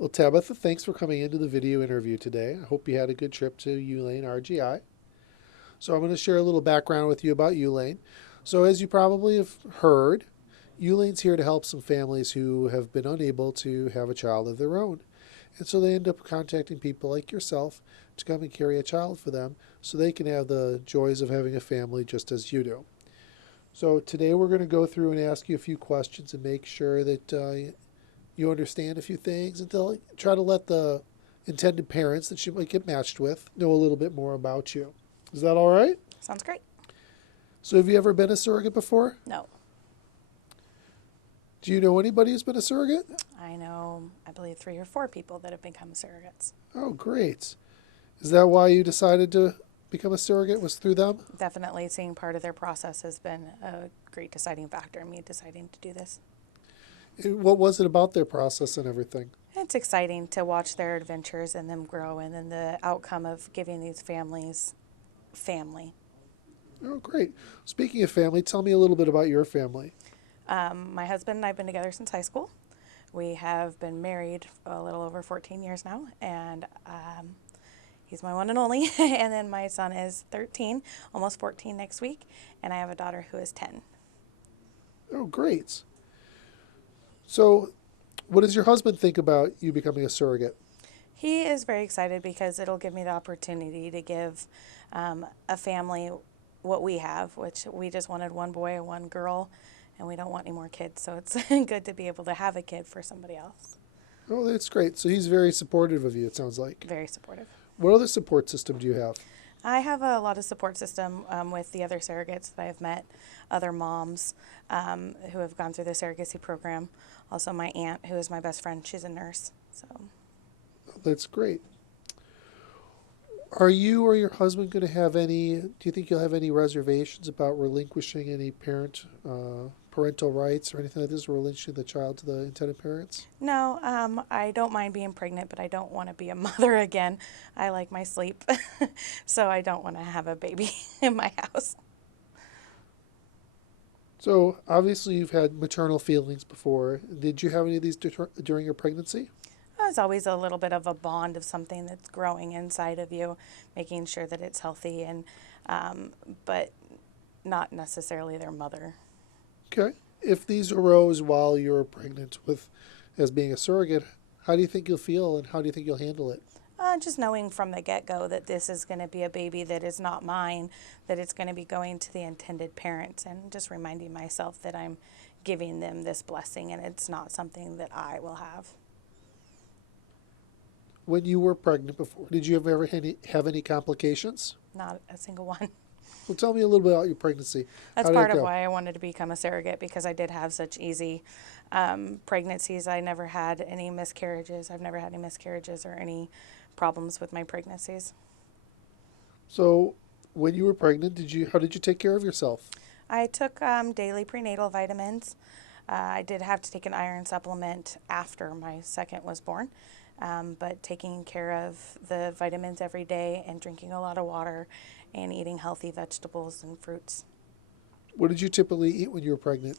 Well, Tabitha, thanks for coming into the video interview today. I hope you had a good trip to Ulane RGI. So I'm going to share a little background with you about Ulane. So as you probably have heard, Ulane's here to help some families who have been unable to have a child of their own. And so they end up contacting people like yourself to come and carry a child for them so they can have the joys of having a family just as you do. So today we're going to go through and ask you a few questions and make sure that you understand a few things and try to let the intended parents that you might get matched with know a little bit more about you. Is that all right? Sounds great. So have you ever been a surrogate before? No, Do you know anybody who's been a surrogate? I know, I believe 3 or 4 people that have become surrogates. Oh, great. Is that why you decided to become a surrogate, was through them? Definitely seeing part of their process has been a great deciding factor in me deciding to do this. What was it about their process and everything? It's exciting to watch their adventures and them grow, and then the outcome of giving these families family. Oh, great. Speaking of family, tell me a little bit about your family. My husband and I have been together since high school. We have been married a little over 14 years now, and he's my one and only. And then my son is 13, almost 14 next week, and I have a daughter who is 10. Oh, great. So, what does your husband think about you becoming a surrogate? He is very excited because it'll give me the opportunity to give a family what we have, which we just wanted one boy and one girl, and we don't want any more kids. So it's good to be able to have a kid for somebody else. Oh, that's great. So he's very supportive of you, it sounds like. Very supportive. What other support system do you have? I have a lot of support system with the other surrogates that I've met, other moms who have gone through the surrogacy program. Also, my aunt, who is my best friend, she's a nurse. So, Oh, that's great. Are you or your husband going to have do you think you'll have any reservations about relinquishing any parental rights or anything like this, relinquishing the child to the intended parents? no, I don't mind being pregnant, but I don't want to be a mother again. I like my sleep, so I don't want to have a baby in my house. So, obviously, you've had maternal feelings before. Did you have any of these during your pregnancy? It's always a little bit of a bond of something that's growing inside of you, making sure that it's healthy, and but not necessarily their mother. Okay. If these arose while you were pregnant with, as being a surrogate, how do you think you'll feel and how do you think you'll handle it? Just knowing from the get-go that this is going to be a baby that is not mine, that it's going to be going to the intended parents, and just reminding myself that I'm giving them this blessing and it's not something that I will have. When you were pregnant before, did you ever have any complications? Not a single one. Well, tell me a little bit about your pregnancy. That's How did part it of go? why I wanted to become a surrogate, because I did have such easy pregnancies. I never had any miscarriages. I've never had any miscarriages or any problems with my pregnancies. So, when you were pregnant, how did you take care of yourself? I took daily prenatal vitamins. I did have to take an iron supplement after my second was born, but taking care of the vitamins every day and drinking a lot of water and eating healthy vegetables and fruits. What did you typically eat when you were pregnant?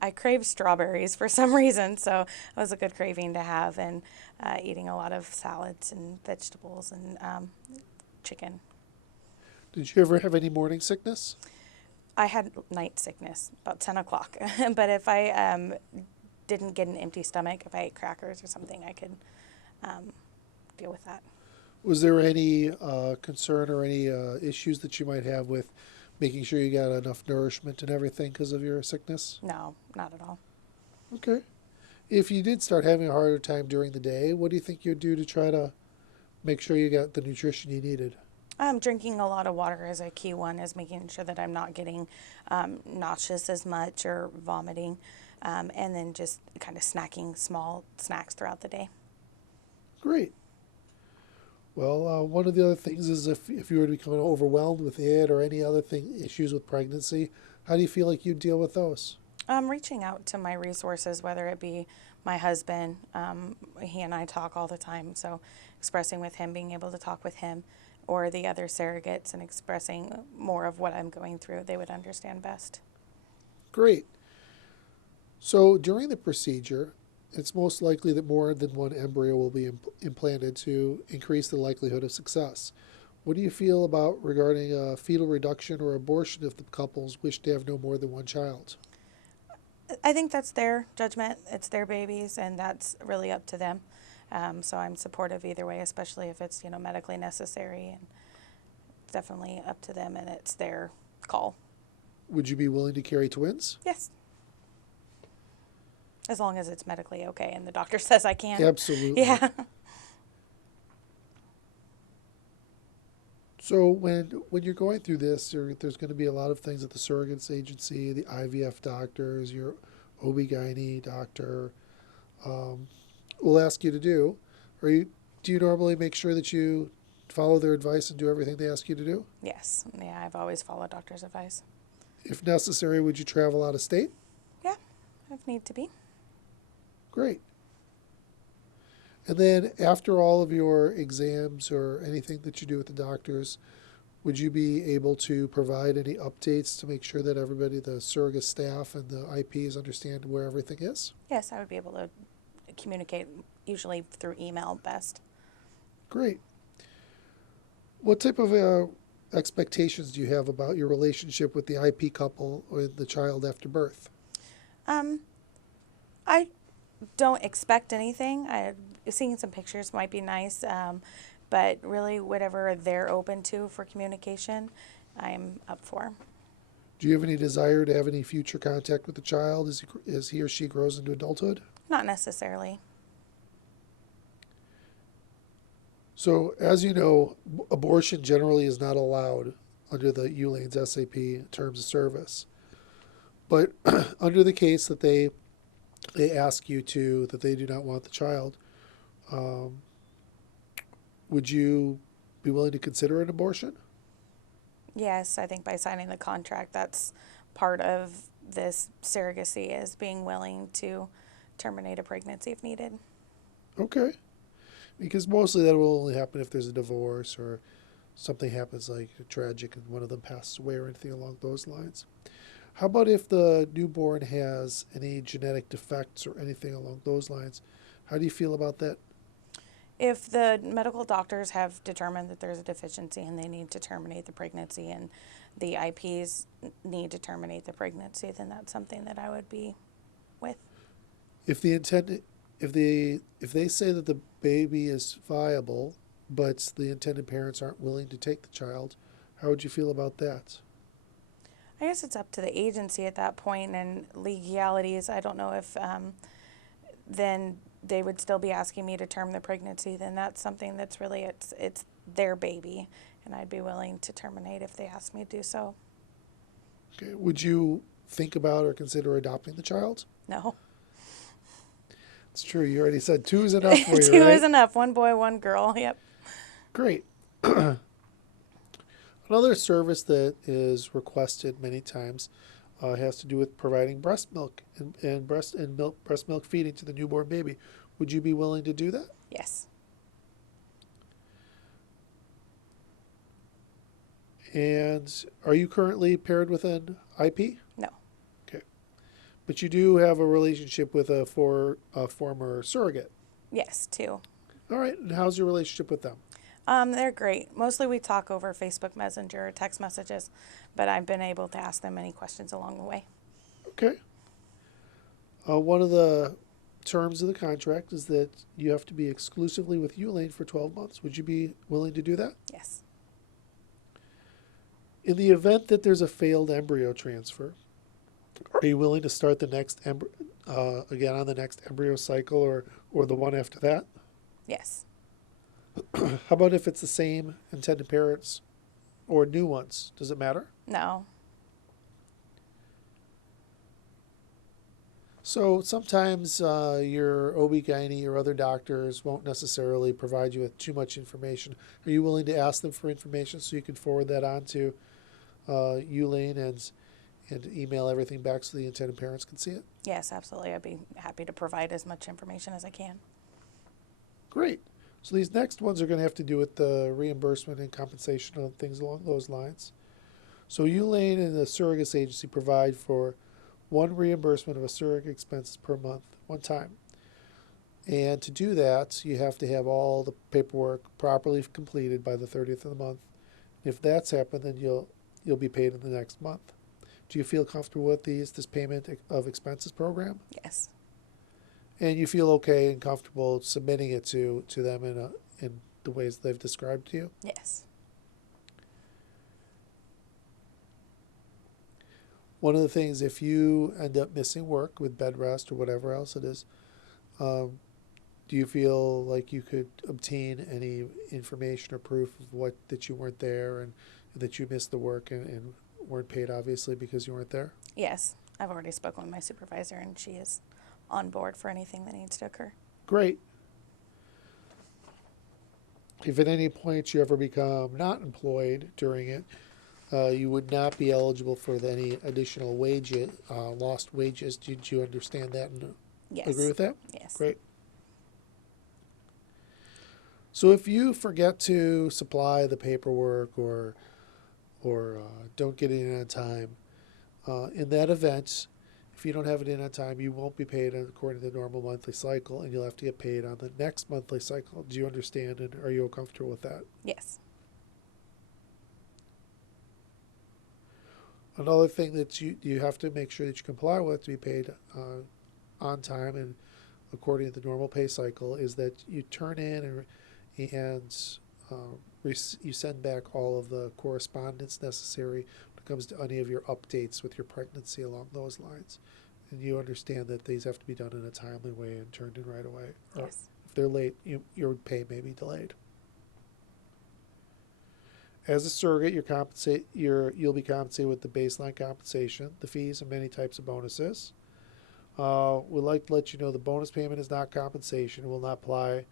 I crave strawberries for some reason, so it was a good craving to have, and eating a lot of salads and vegetables and chicken. Did you ever have any morning sickness? I had night sickness about 10 o'clock, but if I didn't get an empty stomach, if I ate crackers or something, I could deal with that. Was there any concern or any issues that you might have with making sure you got enough nourishment and everything because of your sickness? No, not at all. Okay. If you did start having a harder time during the day, what do you think you'd do to try to make sure you got the nutrition you needed? Drinking a lot of water is a key one, is making sure that I'm not getting nauseous as much or vomiting, and then just kind of snacking small snacks throughout the day. Great. Well, one of the other things is if you were to become overwhelmed with it or any other issues with pregnancy, how do you feel like you deal with those? Reaching out to my resources, whether it be my husband, he and I talk all the time, so expressing with him, being able to talk with him, or the other surrogates and expressing more of what I'm going through, they would understand best. Great. So during the procedure, it's most likely that more than one embryo will be implanted to increase the likelihood of success. What do you feel about regarding fetal reduction or abortion if the couples wish to have no more than one child? I think that's their judgment. It's their babies, and that's really up to them. So I'm supportive either way, especially if it's, medically necessary, and it's definitely up to them, and it's their call. Would you be willing to carry twins? Yes. As long as it's medically okay and the doctor says I can. Absolutely. Yeah. So when you're going through this, there's going to be a lot of things at the surrogates agency, the IVF doctors, your OB-GYN doctor will ask you to do. Do you normally make sure that you follow their advice and do everything they ask you to do? Yes. Yeah, I've always followed doctor's advice. If necessary, would you travel out of state? Yeah, if need to be. Great. And then after all of your exams or anything that you do with the doctors, would you be able to provide any updates to make sure that everybody, the surrogate staff and the IPs, understand where everything is? Yes, I would be able to communicate, usually through email best. Great. What type of expectations do you have about your relationship with the IP couple or the child after birth? I don't expect anything. Seeing some pictures might be nice, but really whatever they're open to for communication, I'm up for. Do you have any desire to have any future contact with the child as he or she grows into adulthood? Not necessarily. So, as you know, abortion generally is not allowed under the ULANE's SAP terms of service. But under the case that they ask you that they do not want the child, would you be willing to consider an abortion? Yes, I think by signing the contract, that's part of this surrogacy, is being willing to terminate a pregnancy if needed. Okay. Because mostly that will only happen if there's a divorce or something happens like tragic and one of them passes away or anything along those lines. How about if the newborn has any genetic defects or anything along those lines? How do you feel about that? If the medical doctors have determined that there's a deficiency and they need to terminate the pregnancy, and the IPs need to terminate the pregnancy, then that's something that I would be with. If they say that the baby is viable, but the intended parents aren't willing to take the child, how would you feel about that? I guess it's up to the agency at that point, and legalities. I don't know if then they would still be asking me to term the pregnancy. Then that's something that's really, it's their baby, and I'd be willing to terminate if they asked me to do so. Okay. Would you think about or consider adopting the child? No. It's true. You already said 2 is enough for you, Two right? is enough. 1 boy, 1 girl. Yep. Great. Another service that is requested many times has to do with providing breast milk and breast milk feeding to the newborn baby. Would you be willing to do that? Yes. And are you currently paired with an IP? No. Okay. But you do have a relationship with a former surrogate. Yes, 2. All right. And how's your relationship with them? They're great. Mostly we talk over Facebook Messenger or text messages, but I've been able to ask them any questions along the way. Okay. One of the terms of the contract is that you have to be exclusively with ULANE for 12 months. Would you be willing to do that? Yes. In the event that there's a failed embryo transfer, are you willing to start the next again on the next embryo cycle or the one after that? Yes. How about if it's the same intended parents or new ones? Does it matter? No. So sometimes your OB-GYN or other doctors won't necessarily provide you with too much information. Are you willing to ask them for information so you can forward that on to ULANE and email everything back so the intended parents can see it? Yes, absolutely. I'd be happy to provide as much information as I can. Great. So these next ones are going to have to do with the reimbursement and compensation and things along those lines. So ULANE and the surrogacy agency provide for one reimbursement of a surrogate expenses per month, one time. And to do that, you have to have all the paperwork properly completed by the 30th of the month. If that's happened, then you'll be paid in the next month. Do you feel comfortable with this payment of expenses program? Yes. And you feel okay and comfortable submitting it to them in the ways they've described to you? Yes. One of the things, if you end up missing work with bed rest or whatever else it is, do you feel like you could obtain any information or proof of that you weren't there and that you missed the work and weren't paid, obviously, because you weren't there? Yes. I've already spoken with my supervisor, and she is on board for anything that needs to occur. Great. If at any point you ever become not employed during it, you would not be eligible for any additional lost wages. Did you understand that and Yes. agree with that? Yes. Great. So if you forget to supply the paperwork or don't get it in on time, in that event, if you don't have it in on time, you won't be paid according to the normal monthly cycle, and you'll have to get paid on the next monthly cycle. Do you understand, and are you comfortable with that? Yes. Another thing that you have to make sure that you comply with to be paid on time and according to the normal pay cycle is that you turn in you send back all of the correspondence necessary when it comes to any of your updates with your pregnancy along those lines. And you understand that these have to be done in a timely way and turned in right away. Or Yes. if they're late, your pay may be delayed. As a surrogate, you'll be compensated with the baseline compensation, the fees, and many types of bonuses. We'd like to let you know the bonus payment is not compensation and will not apply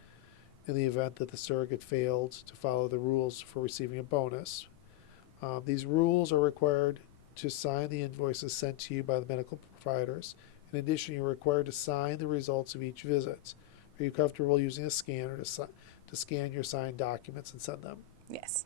in the event that the surrogate failed to follow the rules for receiving a bonus. These rules are required to sign the invoices sent to you by the medical providers. In addition, you're required to sign the results of each visit. Are you comfortable using a scanner to scan your signed documents and send them? Yes.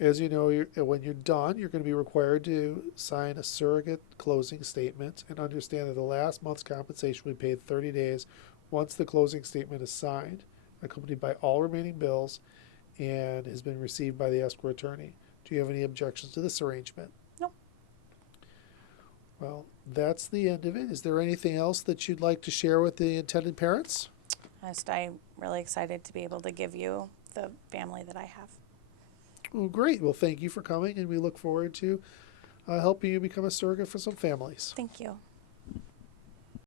As you know, when you're done, you're going to be required to sign a surrogate closing statement and understand that the last month's compensation will be paid 30 days once the closing statement is signed, accompanied by all remaining bills, and has been received by the escrow attorney. Do you have any objections to this arrangement? No. Well, that's the end of it. Is there anything else that you'd like to share with the intended parents? I'm really excited to be able to give you the family that I have. Well, great. Well, thank you for coming, and we look forward to helping you become a surrogate for some families. Thank you.